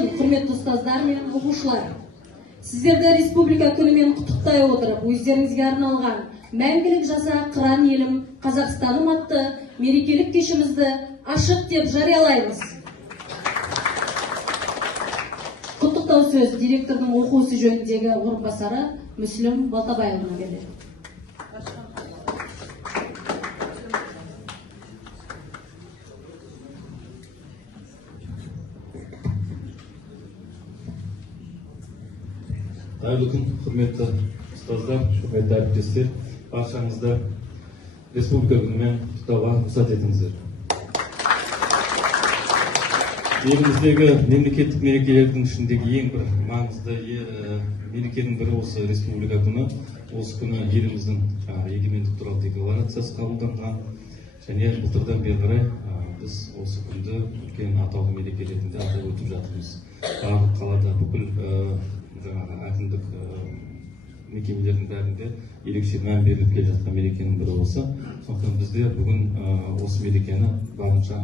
Бүгін құрметті ұстаздар мен оқушылар, сіздерді республика күнімен құттықтай отырып, өздеріңізге арналған мәңгілік жаса қыран елім Қазақстаным атты мерекелік кешімізді ашық деп жариялаймыз. Құттықтау сөз директордың оқу ісі жөніндегі орынбасары Мүслім Балтабайұлына беріледі. Қайырлы күн, құрметті ұстаздар, құрметті әріптестер, баршаңызды республика күнімен құттықтауға рұқсат етіңіздер. Еліміздегі мемлекеттік мерекелердің ішіндегі ең бір маңызды мерекенің бірі осы республика күні. Осы күні еліміздің егемендік туралы декларациясы қабылданған, және былтырдан бері қарай біз осы күнді үлкен атаулы мереке ретінде атап өтіп жатырмыз. Барлық қалада бүкіл әкімдік мекемелердің бәрінде ерекше мән беріліп келе жатқан мерекенің бірі осы. Сондықтан бізде бүгін осы мерекені барынша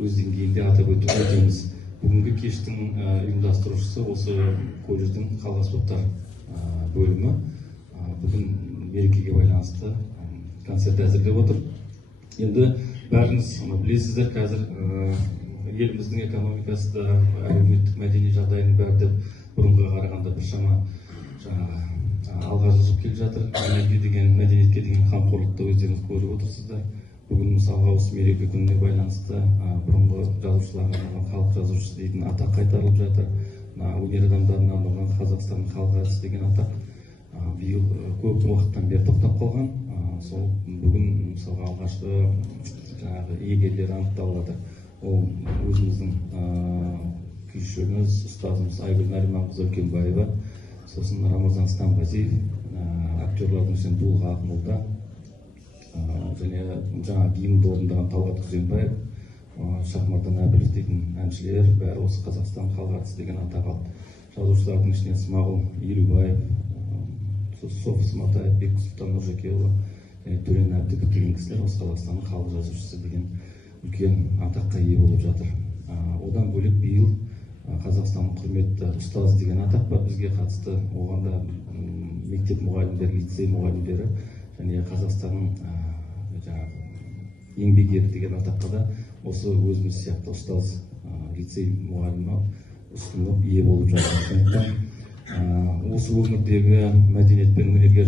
өз деңгейінде атап өтіп өтеміз. Бүгінгі кештің ұйымдастырушысы осы колледждің халық аспаптар бөлімі. Бүгін мерекеге байланысты концерт әзірлеп отыр. Енді бәріңіз білесіздер, қазір еліміздің экономикасы да, әлеуметтік мәдени жағдайының бәрі де бұрынға қарағанда біршама алға жылжып келе жатыр. Мәдениетке деген қамқорлықты өздеріңіз көріп отырсыздар. Бүгін мысалға осы мереке күніне байланысты бұрынғы жазушыларға арналған халық жазушысы дейтін атақ қайтарылып жатыр. Өнер адамдарына арналған Қазақстанның халық әртісі деген атақ биыл көп уақыттан бері тоқтап қалған. Сол бүгін мысалға алғашқы иегерлері анықталып жатыр. Ол өзіміздің күйшіміз, ұстазымыз Айгүл Нариманқызы Үлкенбаева, сосын Рамазан Стамғазиев, актерлардың ішінен Дулға Ақмолда, және жаңа гимнді орындаған Талғат Күзембаев, Шахмардан Әбілов дейтін әншілер, бәрі осы Қазақстан халық әртісі деген атақ алды. Жазушылардың ішінен Смағұл Елубаев, Софы Сматаев, Бексұлтан Нұржекеұлы, және Төлен Әбдіков деген кісілер осы Қазақстанның халық жазушысы деген үлкен атаққа ие болып жатыр. Одан бөлек биыл Қазақстанның құрметті ұстаз деген атақ бар бізге қатысты. Оған да мектеп мұғалімдері, лицей мұғалімдері және Қазақстанның еңбек ері деген атаққа да осы өзіміз сияқты ұстаз лицей мұғалімі ұсынылып ие болып жатыр. Осы өңірдегі мәдениет пен өнерге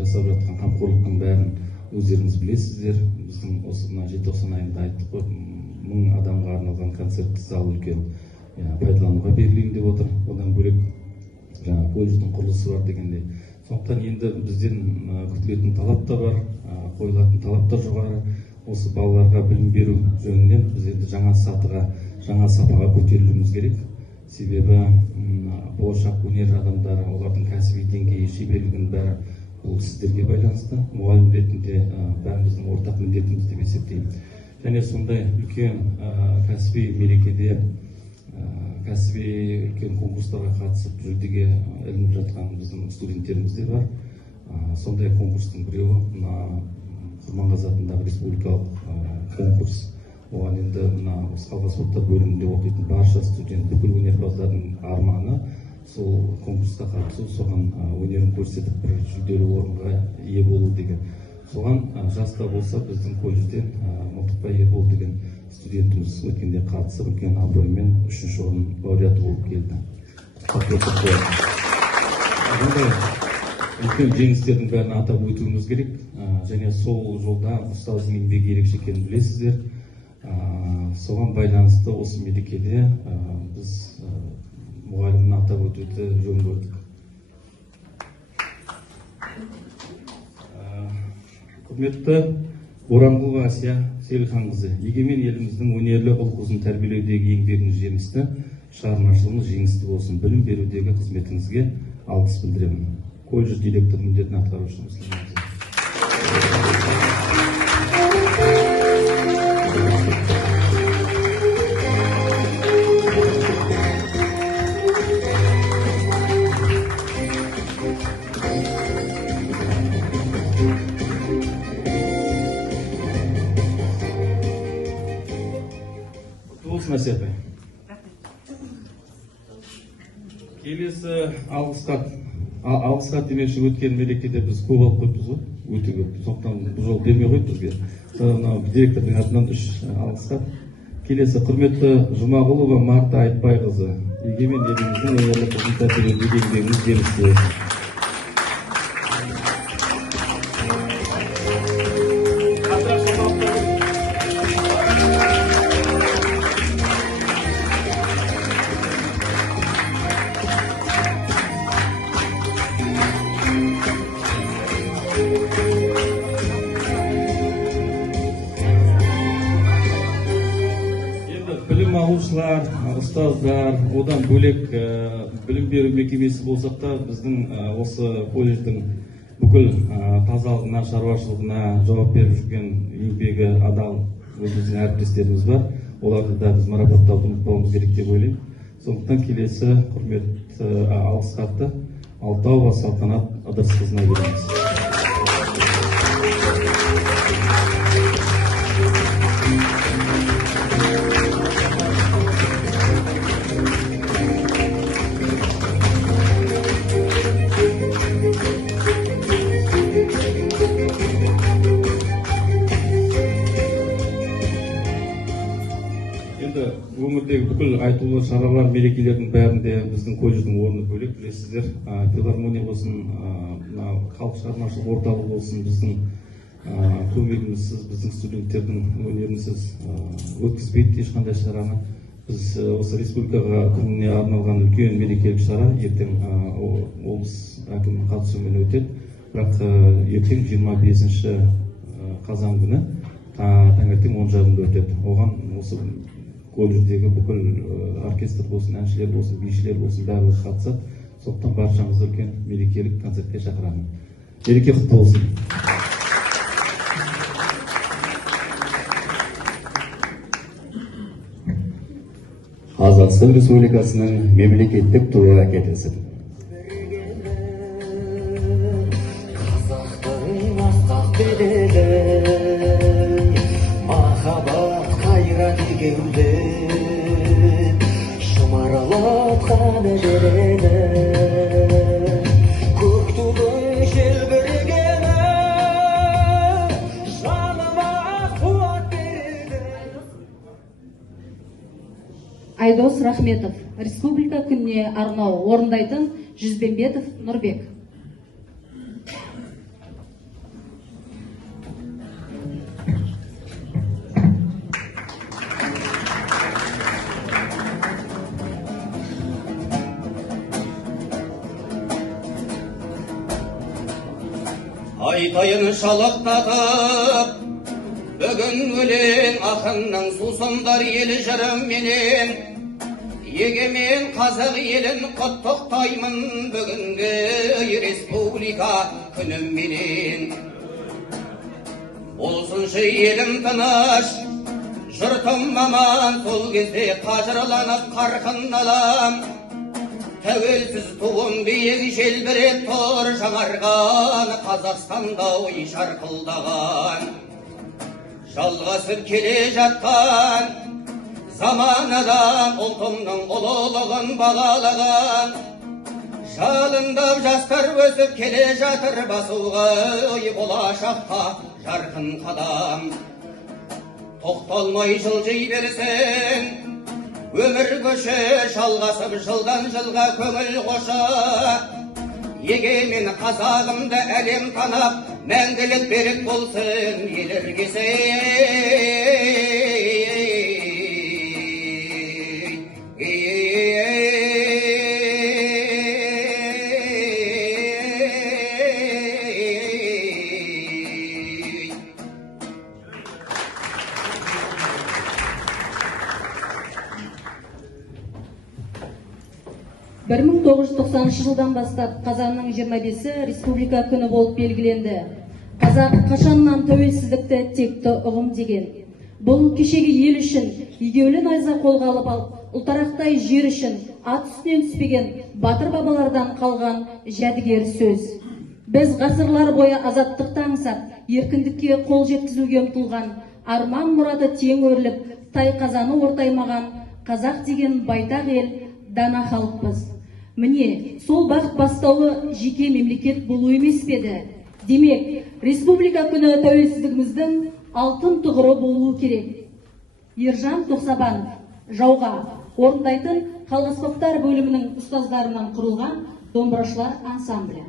жасап жатқан қамқорлықтың бәрін өздеріңіз білесіздер. Біздің осы желтоқсан айында айттық қой, 1000 адамға арналған концерт зал үлкен пайдалануға берілейін деп отыр. Одан бөлек колледждің құрылысы бар дегенде. Сондықтан енді бізден күтілетін талап та бар, қойылатын талаптар жоғары. Осы балаларға білім беру жөнінен біз енді жаңа сапаға көтерілуіміз керек. Себебі болашақ өнер адамдары, олардың кәсіби деңгейі, шеберлігінің бәрі ол сіздерге байланысты. Мұғалім ретінде бәріміздің ортақ міндетіміз деп есептеймін. Және сондай үлкен кәсіби мерекеде, кәсіби үлкен конкурстарға қатысып жүлдеге ілініп жатқан біздің студенттеріміз де бар. Сондай конкурстың біреуі Құрманғазы атындағы республикалық конкурс. Оған енді халық аспаптар бөлімінде оқитын барша студент, бүкіл өнерпаздардың арманы сол конкурсқа қатысу, соған өнерін көрсетіп бір жүлделі орынға ие болу деген. Соған жаста болса біздің колледжден Мылтықбай Ербол деген студентіміз өткенде қатысып, үлкен абыроймен 3-ші орын лауреаты болып келді. Үлкен жеңістердің бәрін атап өтуіміз керек. Және сол жолда ұстаздың еңбегі ерекше екенін білесіздер. Соған байланысты осы мерекеде біз мұғалімін атап өтуді жөн көрдік. Құрметті Боранқұлова Асия Сейілханқызы, егемен еліміздің өнерлі ұл-қызын тәрбиелеудегі еңбегіңіз жемісті, шығармашылығыңыз жеңісті болсын. Білім берудегі қызметіңізге алғыс білдіремін. Колледж директор міндетін атқарушы Мүслім. Мәселе. келесі алғыс хат демекші өткен мерекеде біз көп алып қойыппыз ғой, өте көп. Сондықтан бұл жолы бермей қойды бізге. Мынау директордың атынан 3 алғыс хат. Келесі құрметті Жұмағұлова Марта Айтбайқызы, егемен еліміздің өңірлік қызметте еңбегіңіз жемісті. Білім алушылар, ұстаздар, одан бөлек білім беру мекемесі болсақ та, біздің осы колледждің бүкіл тазалығына, шаруашылығына жауап беріп жүрген еңбегі адал өзіміздің әріптестеріміз бар. Оларды да біз марапаттауды ұмытпауымыз керек деп ойлаймын. Сондықтан келесі құрметті алғыс хатты Алтауова Салтанат Ыдырысқызына береміз. Өңірдегі бүкіл айтулы шаралар, мерекелердің бәрінде біздің колледждің орны бөлек. Білесіздер, филармония болсын, халық шығармашылық орталығы болсын, біздің көмегімізсіз, біздің студенттердің өнерінсіз өткізбейді ешқандай шараны. Біз осы республикаға күніне арналған үлкен мерекелік шара ертең облыс әкімінің қатысуымен өтеді. Бірақ ертең 25 қазан күні таңертең 10:30-да өтеді. Оған осы колледждегі бүкіл оркестр болсын, әншілер болсын, бишілер болсын, барлығы қатысады. Сондықтан баршаңызды үлкен мерекелік концертке шақырамын. Мереке құтты болсын. Қазақстан Республикасының мемлекеттік туы әкетілсін. Қазақтың асқақ беделі, махаббат қайрат егеуден, шымарлатқан жерені, көк туды желбірегені, жаныма қуат береді. Айдос Рахметов, республика күніне арнау орындайтын Жүзбенбетов Нұрбек. Айтайын шалықтатып, бүгін өлең ақынның сусындар елі жырыменен, егемен қазақ елін құттықтаймын бүгінгі республика күніменен. Болсыншы елім тыныш, жұртым аман, сол кезде қажырланып қарқын алам. Тәуелсіз туым биік желбіреп тұр, жаңарған Қазақстанда ой шарқылдаған. Жалғасып келе жатқан заманадан ұлтымның ұлылығын бағалаған. Жалындап жастар өсіп келе жатыр, басуға болашаққа жарқын қадам. Тоқталмай жылжи берсін өмір көші, жалғасып жылдан жылға көңіл қоша. Егемен қазағымды әлем танап, мәңгілік берік болсын ел іргесі. Бір 1990 жылдан бастап қазанның 25-і республика күні болып белгіленді. Қазақ қашаннан тәуелсіздікті текті ұғым деген. Бұл кешегі ел үшін егеулі найза қолға алып, ұлтарақтай жер үшін ат үстінен түспеген батыр бабалардан қалған жәдігер сөз. Біз ғасырлар бойы азаттықты аңсап, еркіндікке қол жеткізуге ұмтылған, арман мұраты тең өріліп, тай қазаны ортаймаған қазақ деген байтақ ел, дана халықпыз. Міне, сол бағыт бастауы жеке мемлекет болу емес пе еді? Демек, республика күні тәуелсіздігіміздің алтын тұғыры болуы керек. Ержан Тоқсабанов, жауға орындайтын қалғаспақтар бөлімінің ұстаздарынан құрылған домбырашылар ансамблі.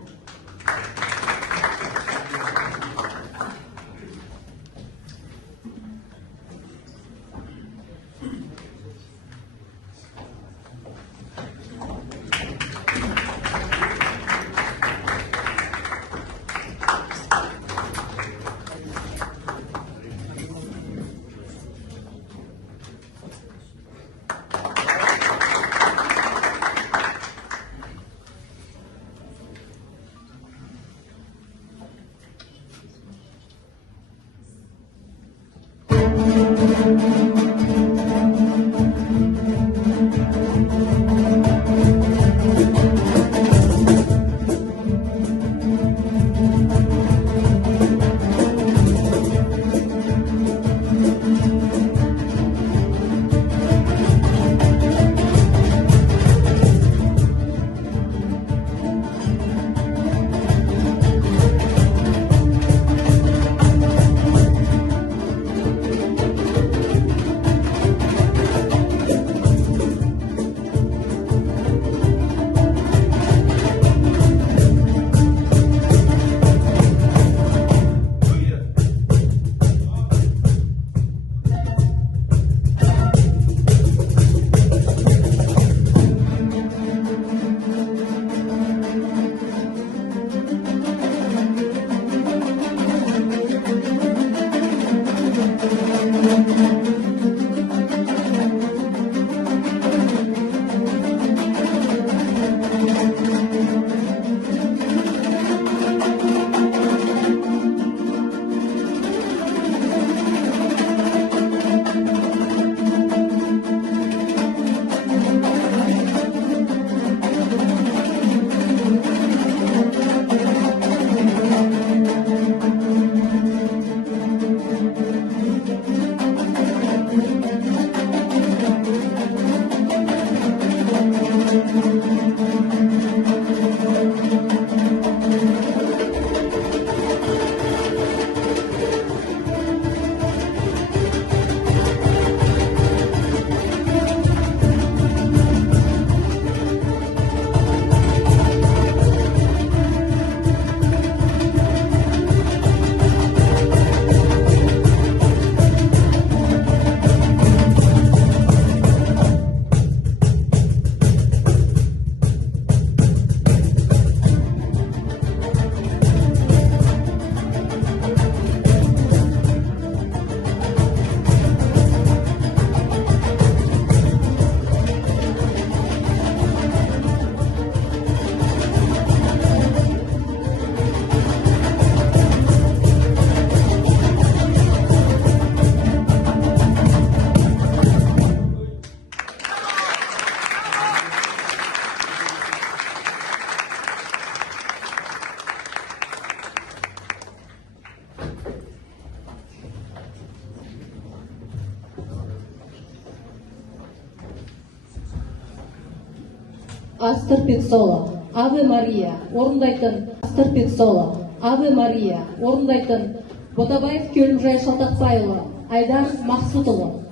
Астер Пиццола, Аве Мария, орындайтын Астер Пиццола, Аве Мария, орындайтын Ботабаев Көлімжай Шалтақбайұлы, Айдар Мақсұтұлы.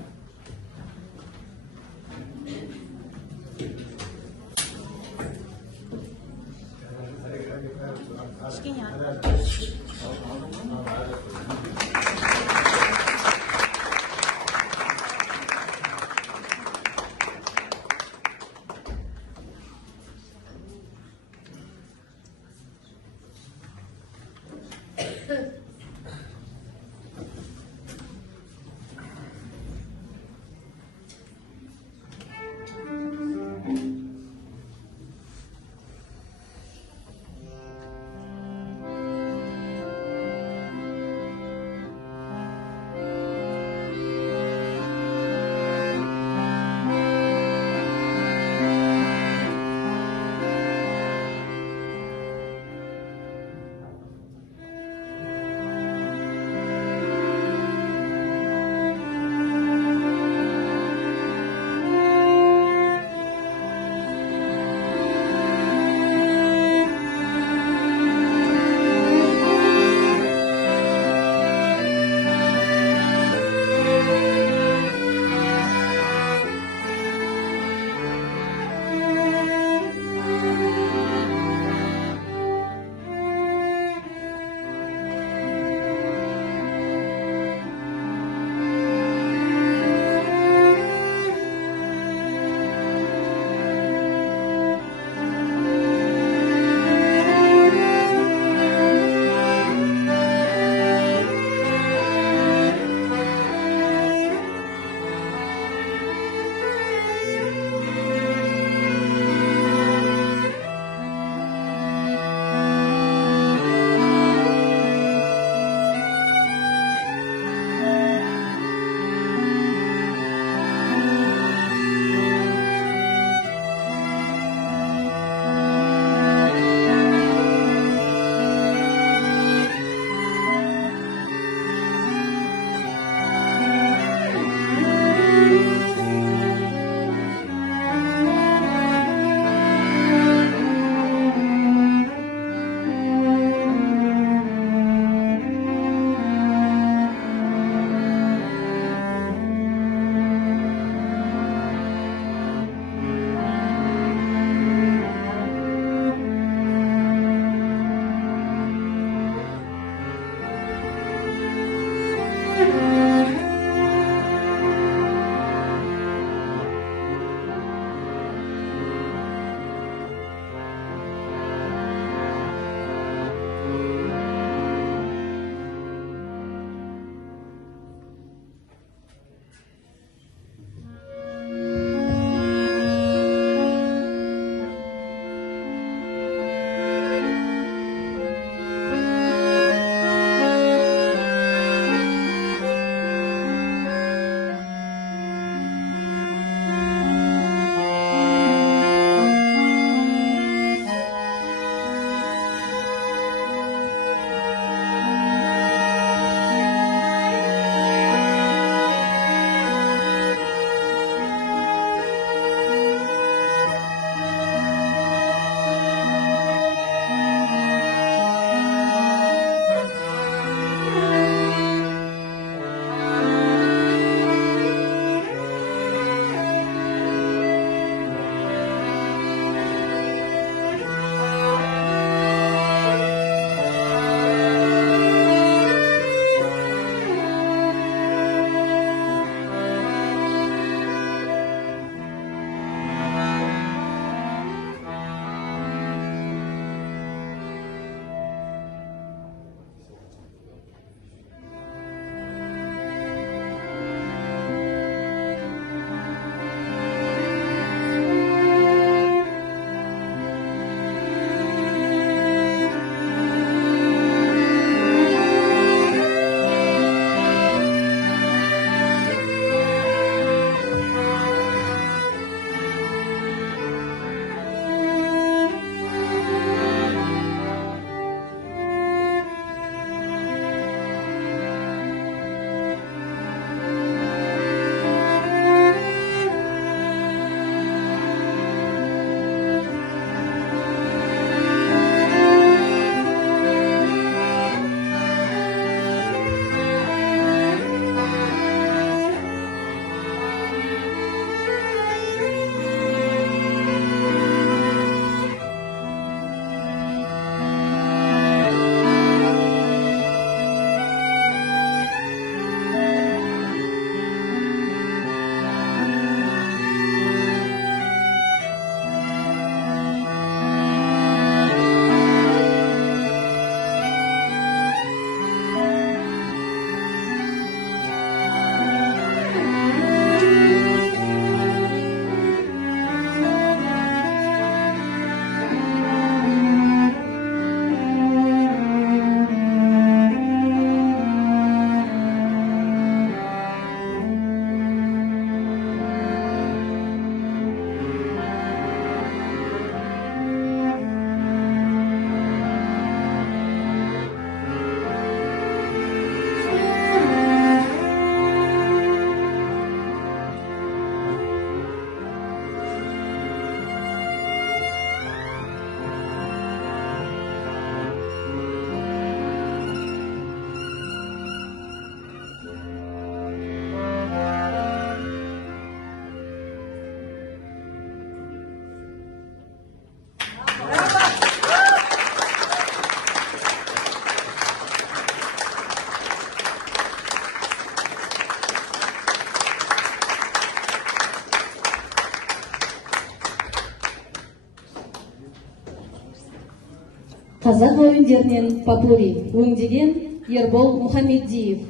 Қазақ әуендерінен попури өңдеген Ербол Мұхамедиев.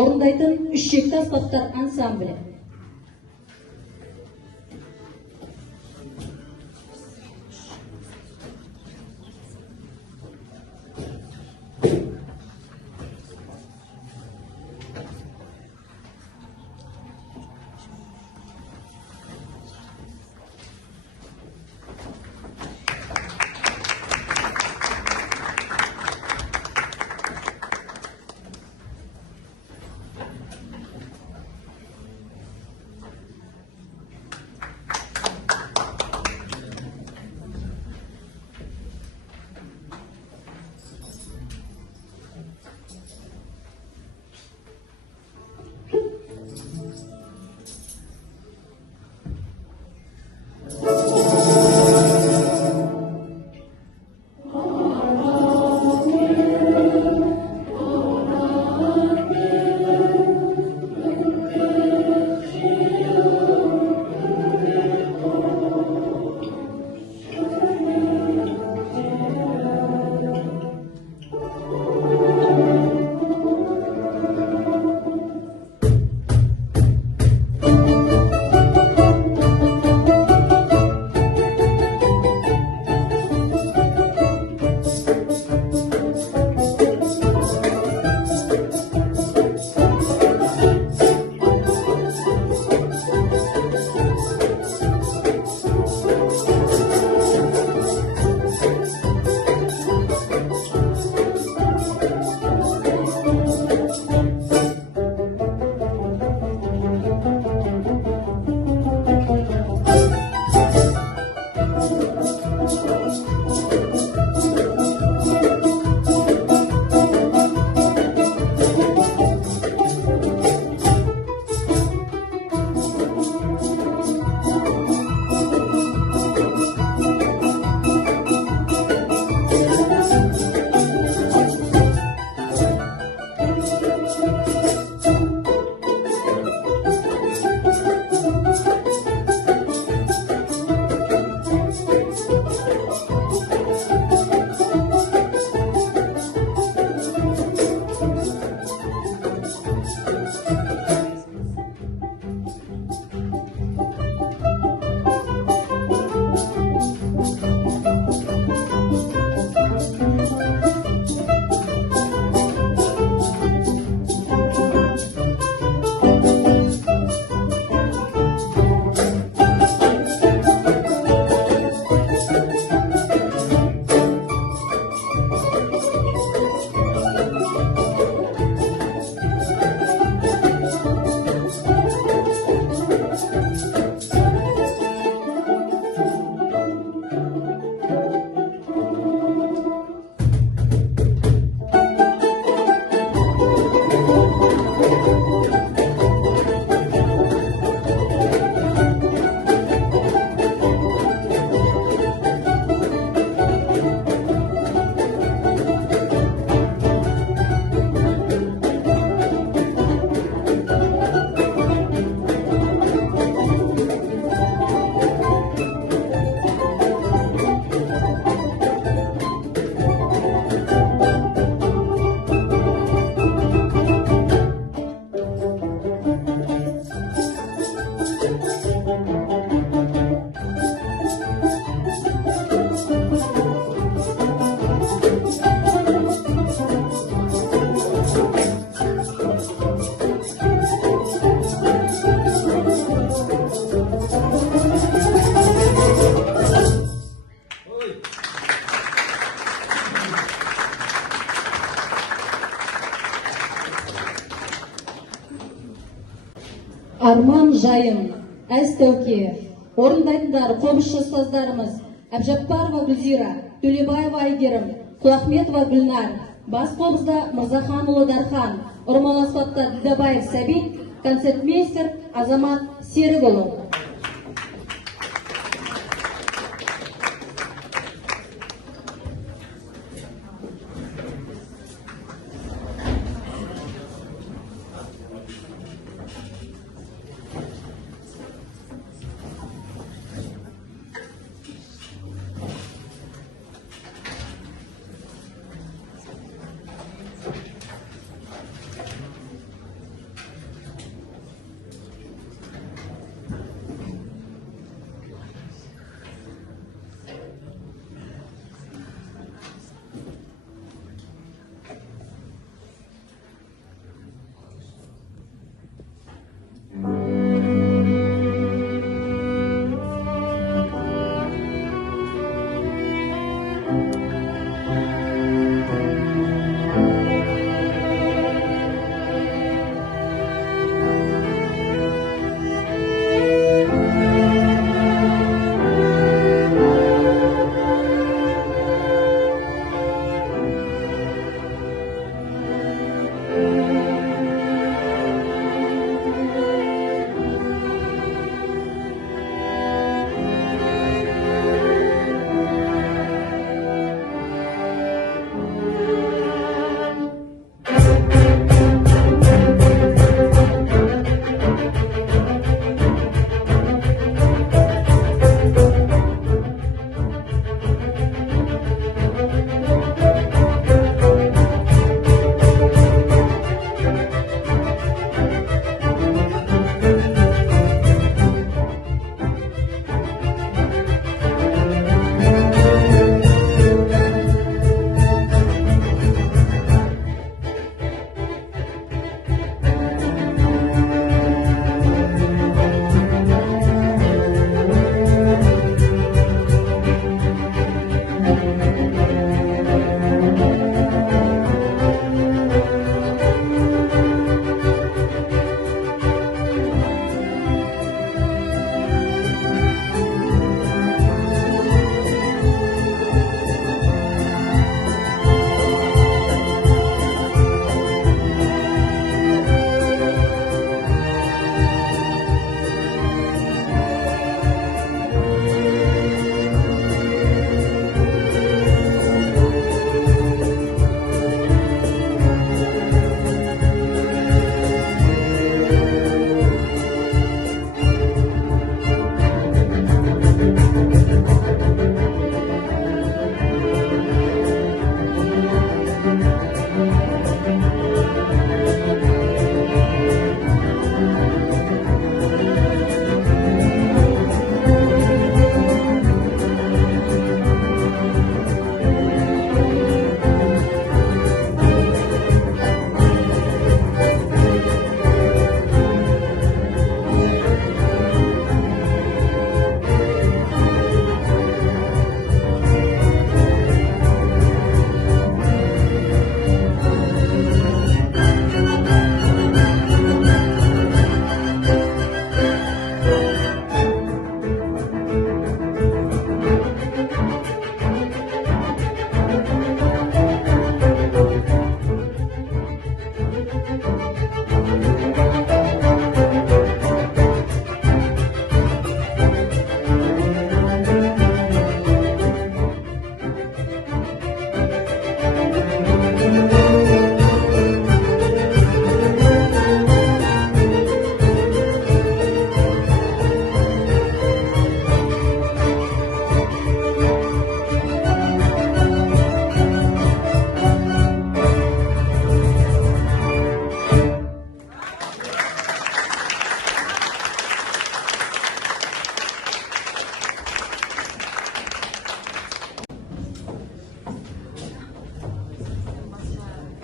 Орындайтын үшшекті аспаптар ансамблі. Арман Жайын, Әз Тәукеев. Орындайтындар қобызшы ұстаздарымыз Әбжаппарова Гүлзира, Төлебаева Айгерім, Құлахметова Гүлнар, бас қобызда Мырзаханұлы Дархан, ұрмал аспапта Ділдәбаев Сәбит, концертмейстер Азамат Серікұлы.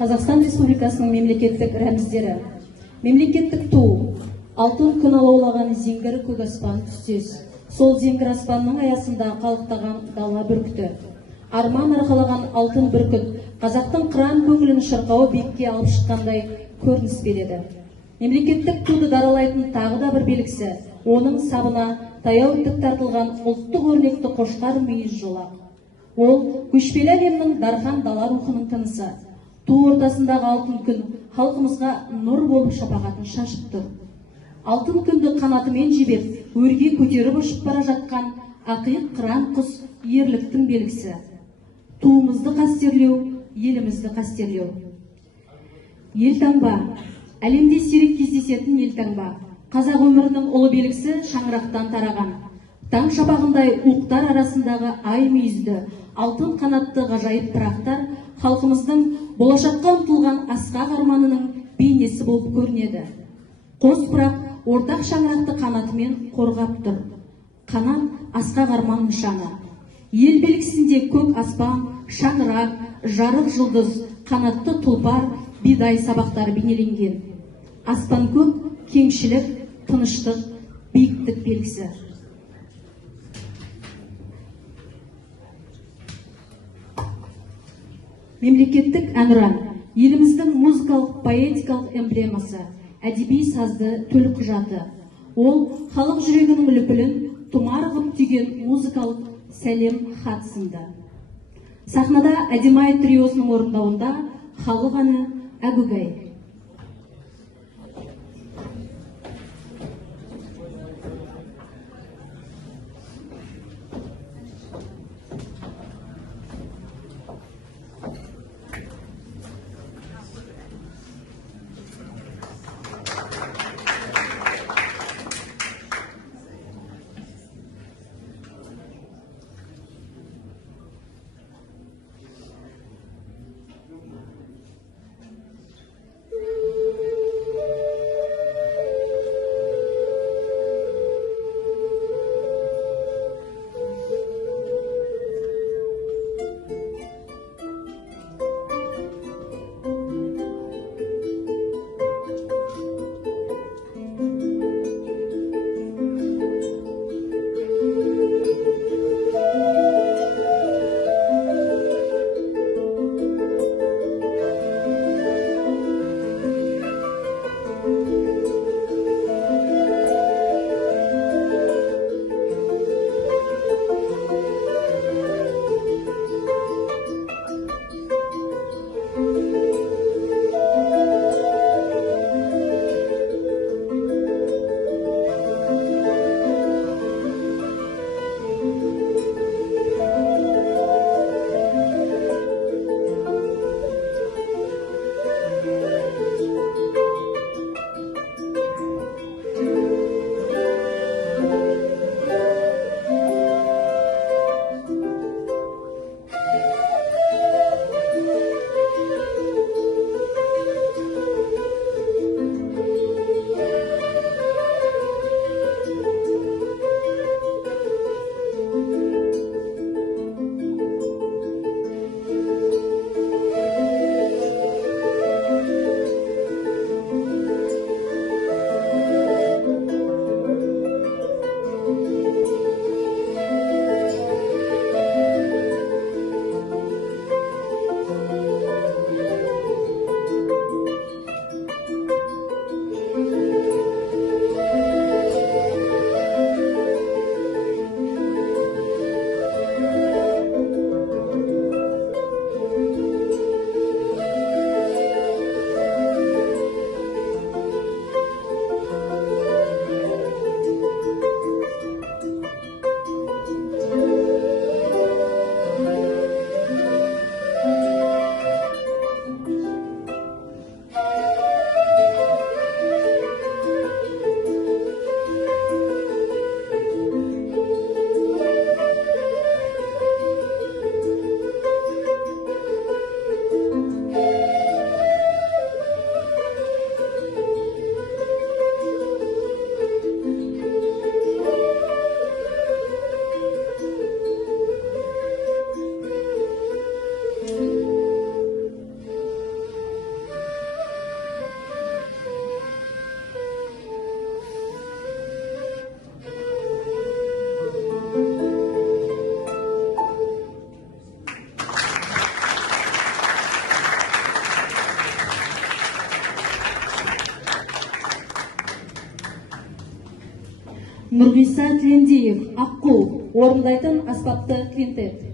Қазақстан Республикасының мемлекеттік рәміздері. Мемлекеттік ту. Алтын күн алаулаған зеңгір көк аспан түстес. Сол зеңгір аспанның аясында қалықтаған дала бүркіті. Арман арқалаған алтын бүркіт қазақтың қыран көңілін шырқауы биікке алып шыққандай көрініс береді. Мемлекеттік туды даралайтын тағы да бір белгісі, оның сабына таяу тік тартылған ұлттық өрнекті қошқар мүйіз жолақ. Ол көшпелі әлемнің дархан дала рухының тынысы. Ту ортасындағы алтын күн халқымызға нұр болып шапағатын шашып тұр. Алтын күнді қанатымен жебеп, өрге көтеріп ұшып бара жатқан ақиық қыран құс ерліктің белгісі. Туымызды қастерлеу, елімізді қастерлеу. Елтаңба. Әлемде сирек кездесетін елтаңба. Қазақ өмірінің ұлы белгісі шаңырақтан тараған. Таң шапағындай уықтар арасындағы ай мүйізді, алтын қанатты ғажайып пырақтар халқымыздың болашаққа ұмтылған асқақ арманының бейнесі болып көрінеді. Қос пырақ ортақ шаңырақты қанатымен қорғап тұр. Қанат асқақ арман нышаны. Ел белгісінде көк аспан, шаңырақ, жарық жұлдыз, қанатты тұлпар, бидай сабақтары бейнеленген. Аспан көк, кеңшілік, тыныштық, биіктік белгісі. Мемлекеттік әнұран. Еліміздің музыкалық, поэтикалық эмблемасы, әдеби сазды төл құжаты. Ол халық жүрегінің лүпілін тұмар ғып түйген музыкалық сәлем хат сынды. Сахнада Әдемай триосының орындауында халық әні Әгугай. Иса Тілендиев, Аққу орындайтын аспапты квинтет.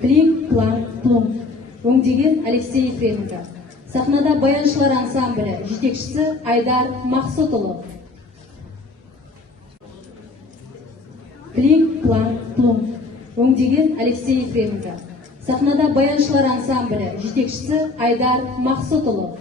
Плин, План, Плум. Өңдеген Алексей Ефременко. Сахнада баяншылар ансамблі жетекшісі Айдар Мақсұтұлы. Плин, План, Плум. Өңдеген Алексей Ефременко. Сахнада баяншылар ансамблі жетекшісі Айдар Мақсұтұлы.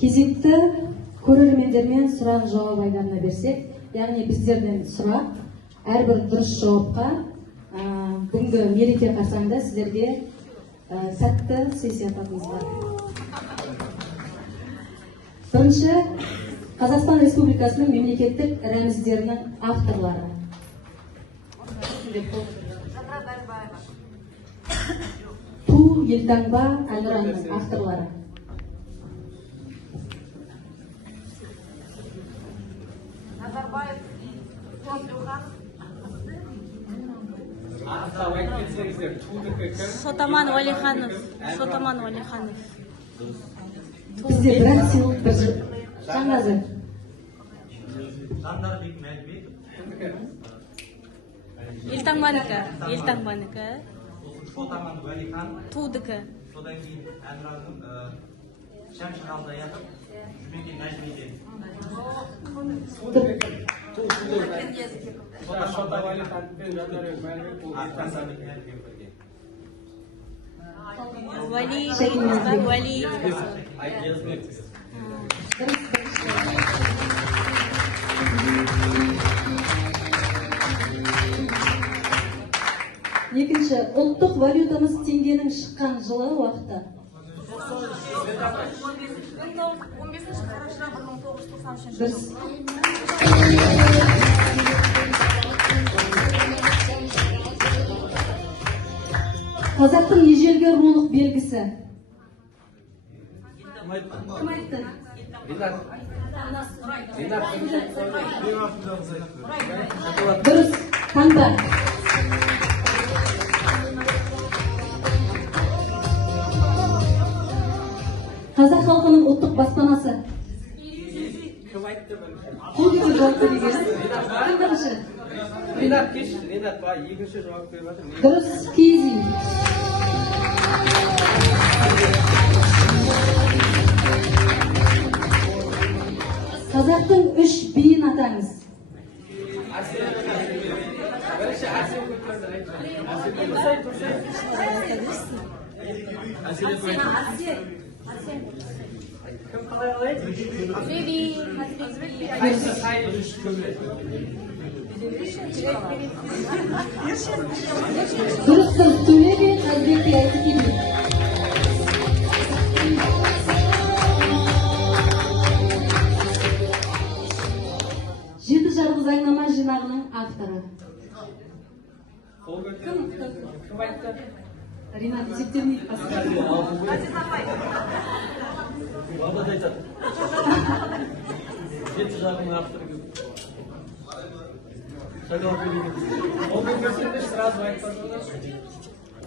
Кезекті көрермендермен сұрақ жауап айдарына берсек, яғни біздерден сұрақ, әрбір дұрыс жауапқа бүгінгі мереке қарсаңында сіздерге сәтті сый сияпатымыз бар. Бірінші, Қазақстан Республикасының мемлекеттік рәміздерінің авторлары. Ту, елтаңба, әнұранның авторлары. Шотаман Уәлиханов. Бізде бірақ сыйлық бір жаңғазы. Елтаңбанікі. Тудікі. Содан кейін әнұранның Шәмші Қалдаяқов, Жұмекен Нәжмеден. Уәли. Екінші, ұлттық валютамыз теңгенің шыққан жылы уақыты. 15 қараша 1993 Дұрыс. Қазақтың ежелгі рулық белгісі. Кім айтты? Дұрыс. Таңда. Қазақ халқының ұлттық баспанасы. Бұл кезде жауап берген. Кім бірінші? Ренат ба, екінші жауап беріп жатыр. Дұрыс, киіз үй. Қазақтың үш биін атаңыз. Дұрыс, Төле би, Қазбек би, Әйтеке би. Жеті жарғы заңнама жинағының авторы. Кім айтты? Ринат, есептемейді Жеті жағының авторы көп.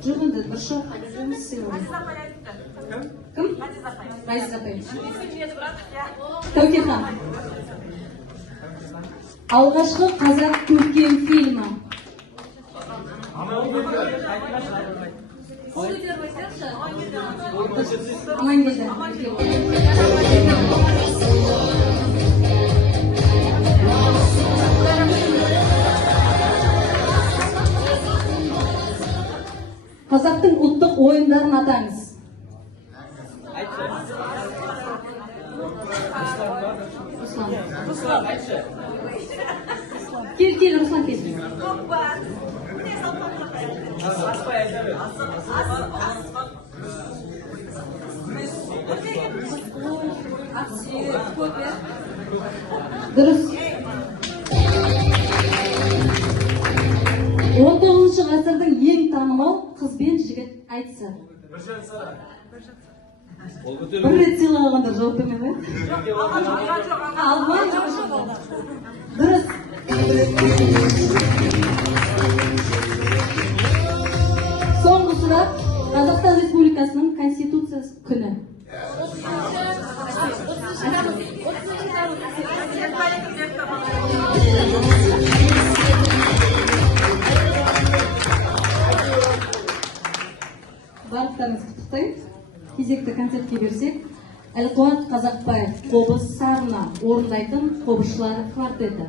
Жоқ енді, бір шоқ жұмыс сыйлығы. Кім? Ғазиз апай. Тәукехан. Алғашқы қазақ көркем фильмі. Амангелді. Қазақтың ұлттық ойындарын атаңыз. Руслан. Кел, Руслан кел. Дұрыс. 19 ғасырдың ең танымал қыз бен жігіт айтысы. Бір рет сыйлық алғандар жауап бермеді ме? Алмай жоқ. Дұрыс. Соңғы сұрақ, Қазақстан Республикасының Конституциясы күні. Барлықтарыңыз құттықтаймыз. Кезекті концертке берсек, Әлқуат Қазақбаев қобыз сарына орындайтын қобызшылар квартеті.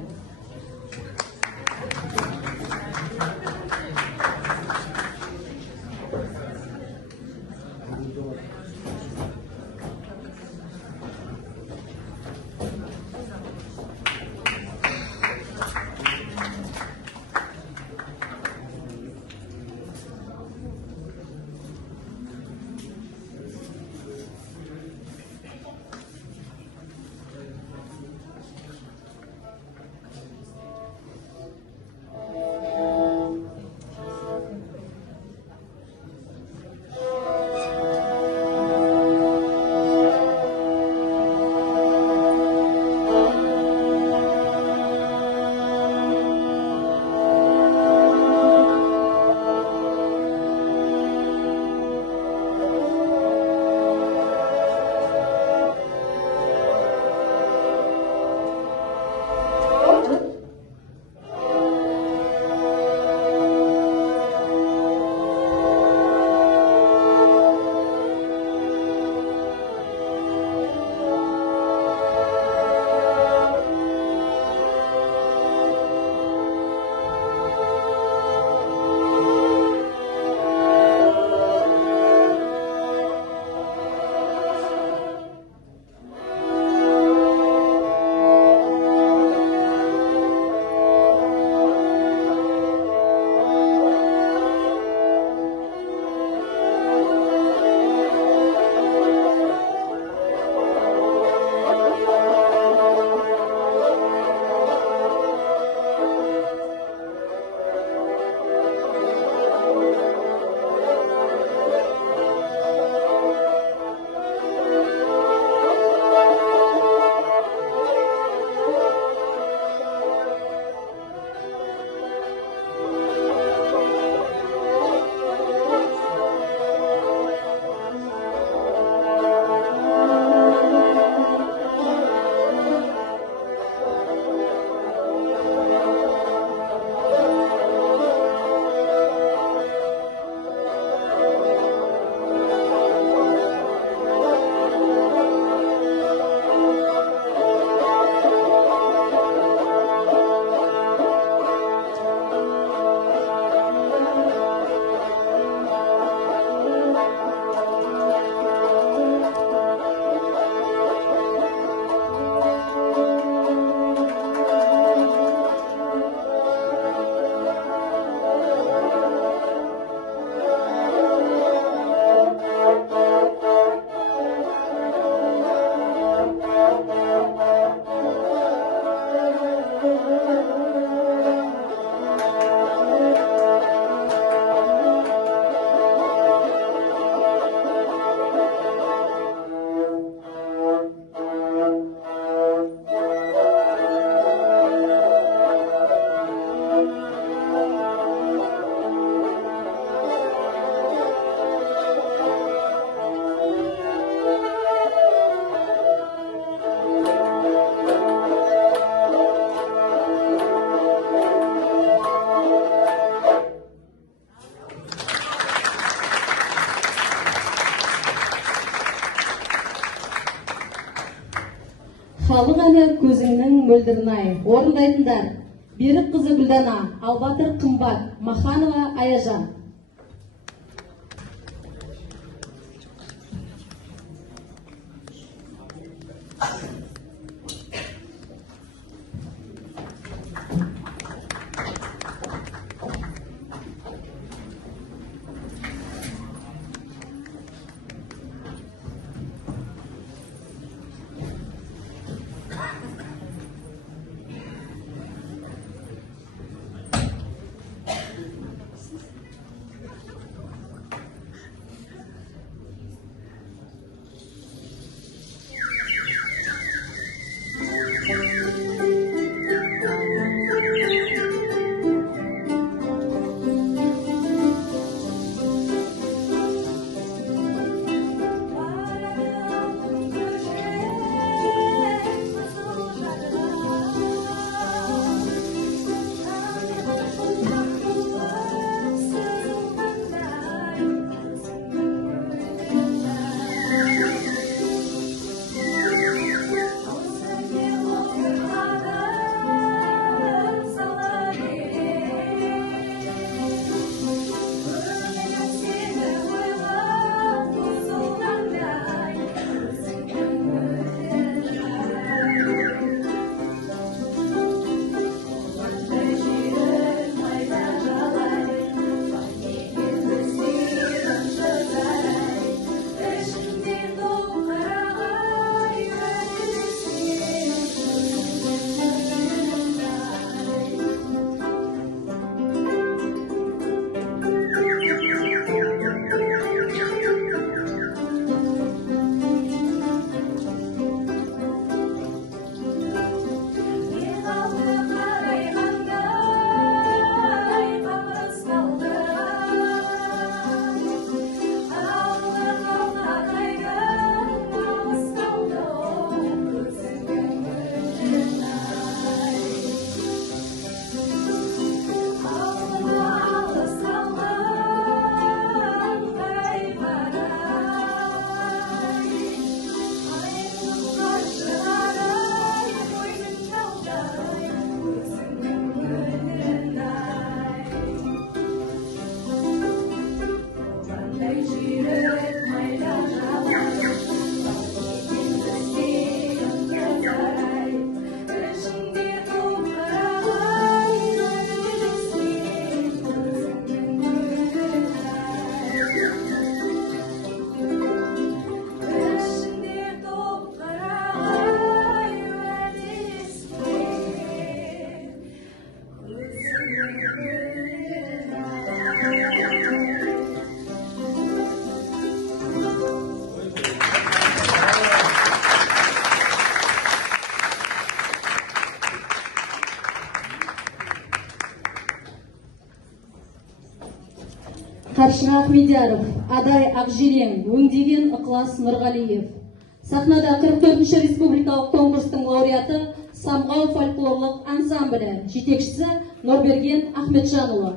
Халық әні көзіңнің мөлдірін ай. Орындайтындар Берік қызы Гүлдана, Албатыр Қымбат, Маханова Аяжан. Қаршыға Ахмедияров, Адай Ақжелең, өңдеген Ықылас Нұрғалиев. Сахнада 44-ші республикалық конкурстың лауреаты Самғау фольклорлық ансамблі, жетекшісі Нұрберген Ахметжанұлы.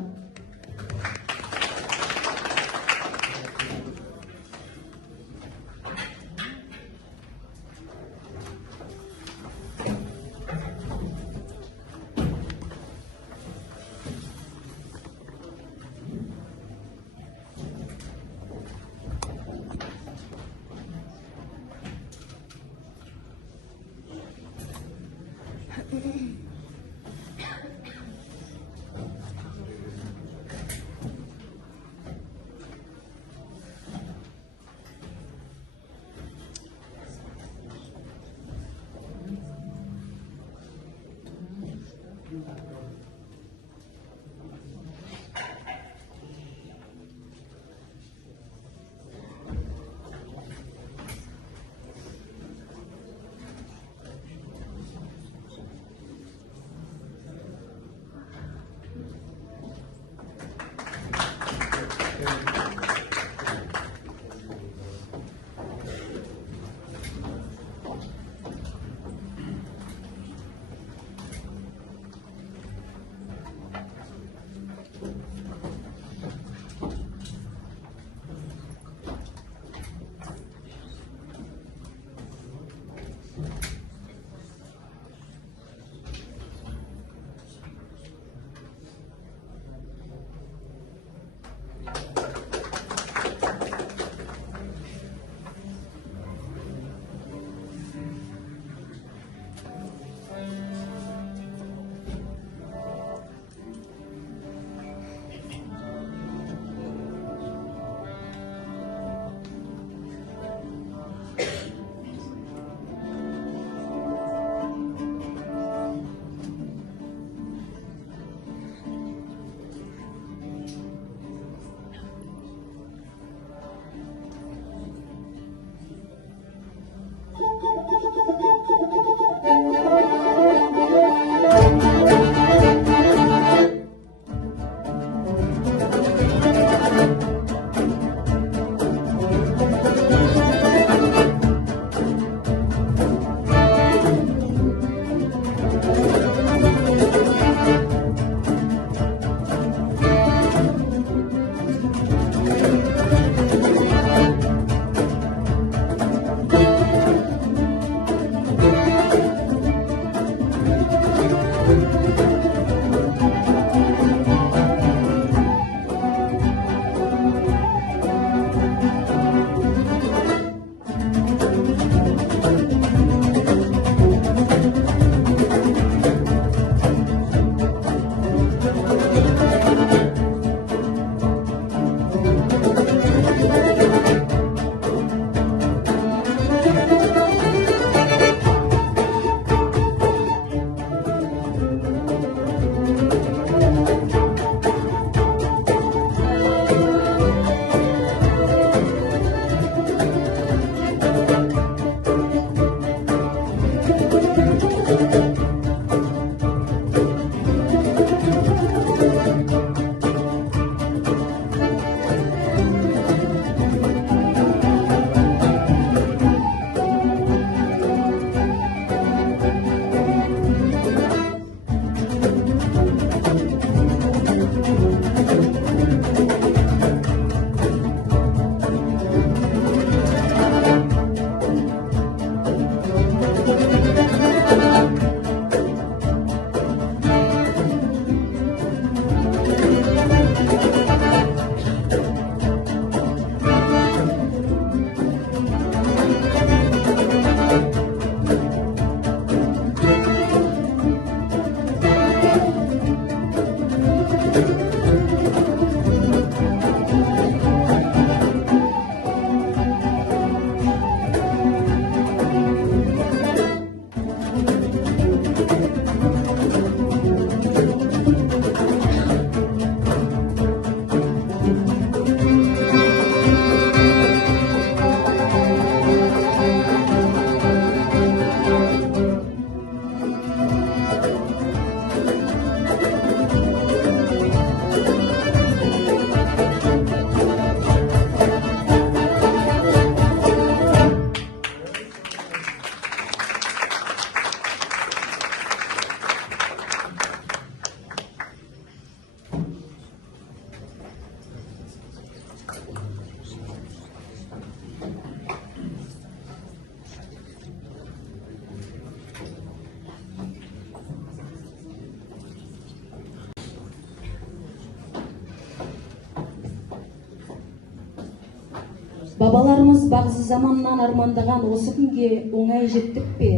Бабаларымыз бағзы заманнан армандаған осы күнге оңай жеттік пе?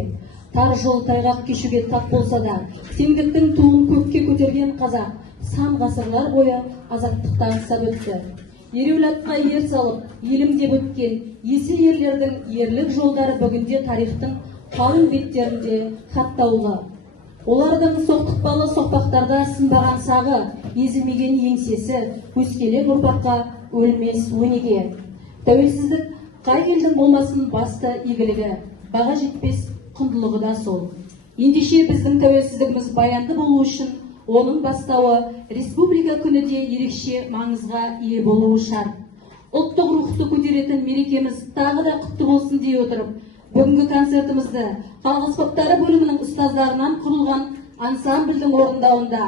Тар жол тайғақ кешуге тап болса да, теңдіктің туын көкке көтерген қазақ сан ғасырлар бойы азаттықта аңсап өтті. Ереуіл атқа ер салып, елім деп өткен есіл ерлердің ерлік жолдары бүгінде тарихтың қалың беттерінде хаттаулы. Олардың соқтықпалы соқпақтарда сынбаған сағы, езілмеген еңсесі, өскелең ұрпаққа өлмес өнеге. Тәуелсіздік қай елдің болмасын басты игілігі, баға жетпес құндылығы да сол. Ендеше біздің тәуелсіздігіміз баянды болу үшін оның бастауы республика күні де ерекше маңызға ие болуы шарт. Ұлттық рухты көтеретін мерекеміз тағы да құтты болсын дей отырып, бүгінгі концертімізді халық аспаптары бөлімінің ұстаздарынан құрылған ансамбльдің орындауында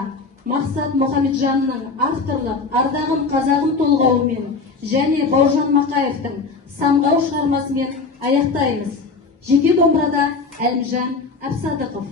Мақсат Мұхамеджанның авторлық Ардағым қазағым толғауымен және Бауыржан Мақаевтың Самғау шығармасымен аяқтаймыз. Жеке домбырада Әлімжан Әбсадықов.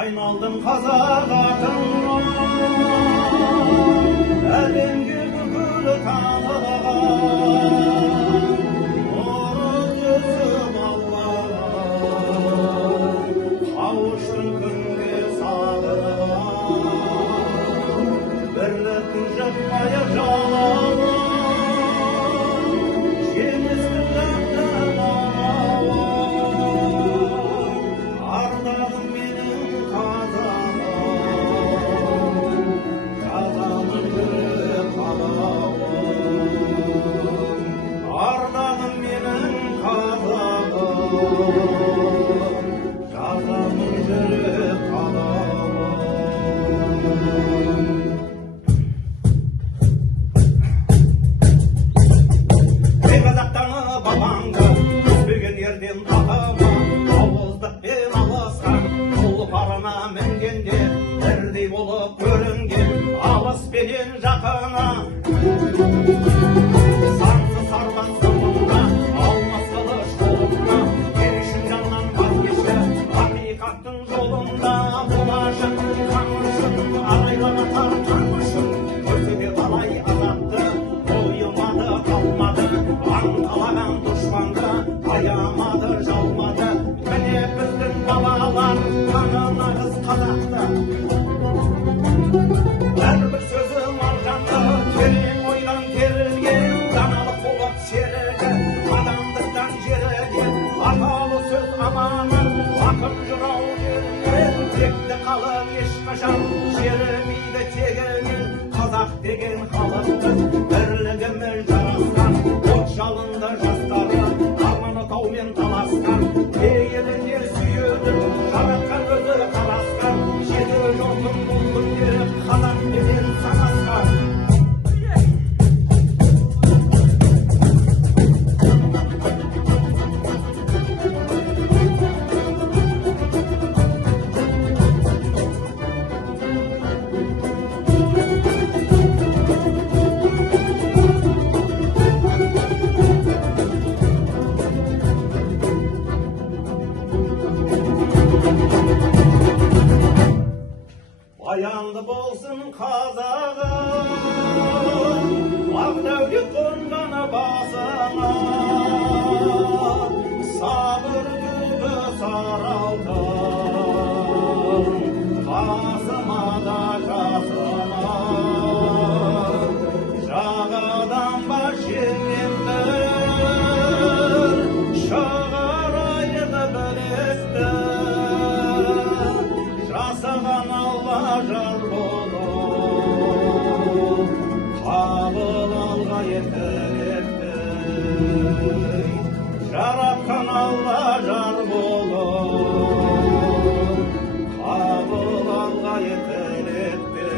Ayналдым қазақ атыңа, әлемге бүкіл танылған, нұры жүзім аллаған, қауыштың күнге сағынған, бірліктің жықпайы жалаған, жеңістің жақтан алауын, ардағым менің ардағым менің қазағым, жазамын жүрек қалауым. Ей қазақтаны бабаңды, үзбеген ерден тағыма, ауыздықпен алысқан, тұлпарына мінгенде, бірдей болып көрінген, алыспенен жақына. Сансыз сарбан сыртында, алмас қылыш қолында, ерішін жаннан бас кешті, ақиқаттың жолында. Бұлашын, қаңышын, арайлана тартқан күшін, көрсе де талай азапты, ойымады, қалмады, аңқалаған дұшпанды, аямады, жалмады. Міне біздің балалар, қаны нағыз қазақты. Әрбір сөзі маржанды, терең ойдан терілген, даналық болып серігі, адамдықтан жеріген, аталы сөз аманат, ақын жырау жерінен, текті қалып ешқашан, жерімейді тегінен, қазақ деген халықтың бірлігімен жарасқан, от жалынды жастары, арманы таумен таласқан, елінде сүйеді, жаратқан өзі қарасқан, жеті жолдың бұл күндері қазақ деген санасқан. Баянды болсын қазағым, ақ дәулет қонған saraltın Basıma da casıma Şağadan başımdır Şağarayını bölüktü Жасаған алла жар болып қабыл алға еркелетті жаратқан алла жар болып қабыл алға еркелетті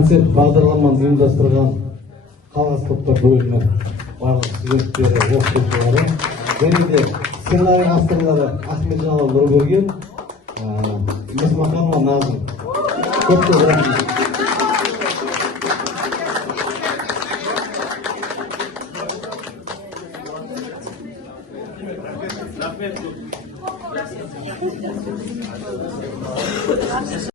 концерт бағдарламаны ұйымдастырған қала аспаптар бөлімі барлық студенттері, оқытушылары, және де сценарий авторлары Ахметжанова Нұрберген, Месмаханова Назым. Көп рахмет. Рахмет.